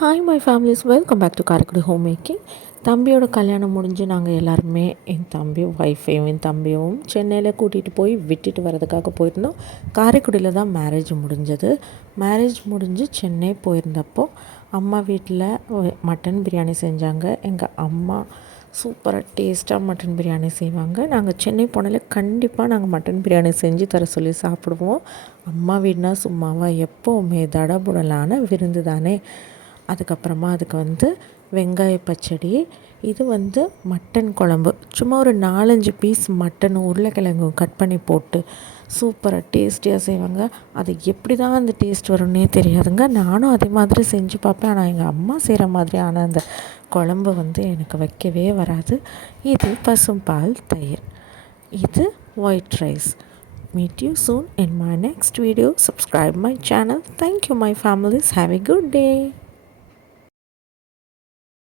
Hi my families welcome back to Karaikudi home making தம்பியோட கல்யாணம் முடிஞ்சு நாங்கள் எல்லாருமே என் தம்பியும் ஒய்ஃபையும் என் தம்பியும் சென்னையில் கூட்டிகிட்டு போய் விட்டுட்டு வரதுக்காக போயிருந்தோம். காரைக்குடியில் தான் மேரேஜ் முடிஞ்சது. மேரேஜ் முடிஞ்சு சென்னை போயிருந்தப்போ அம்மா வீட்டில் மட்டன் பிரியாணி செஞ்சாங்க. எங்கள் அம்மா சூப்பராக டேஸ்ட்டாக மட்டன் பிரியாணி செய்வாங்க. நாங்கள் சென்னை போனாலே கண்டிப்பாக நாங்கள் மட்டன் பிரியாணி செஞ்சு தர சொல்லி சாப்பிடுவோம். அம்மா வீடுனா சும்மாவா எப்போவுமே தடபுடலான விருந்து தானே. அதுக்கப்புறமா அதுக்கு வந்து வெங்காய பச்சடி இது வந்து மட்டன் குழம்பு. சும்மா ஒரு நாலஞ்சு பீஸ் மட்டனும் உருளைக்கிழங்கும் கட் பண்ணி போட்டு சூப்பராக டேஸ்டியாக செய்வாங்க. அது எப்படி தான் அந்த டேஸ்ட் வரும்னே தெரியாதுங்க. நானும் அதே மாதிரி செஞ்சு பார்ப்பேன். ஆனால் எங்கள் அம்மா செய்கிற மாதிரியான அந்த குழம்பு வந்து எனக்கு வைக்கவே வராது. இது பசும்பால் தயிர். இது white rice meet you soon in my next video subscribe my channel thank you my families have a good day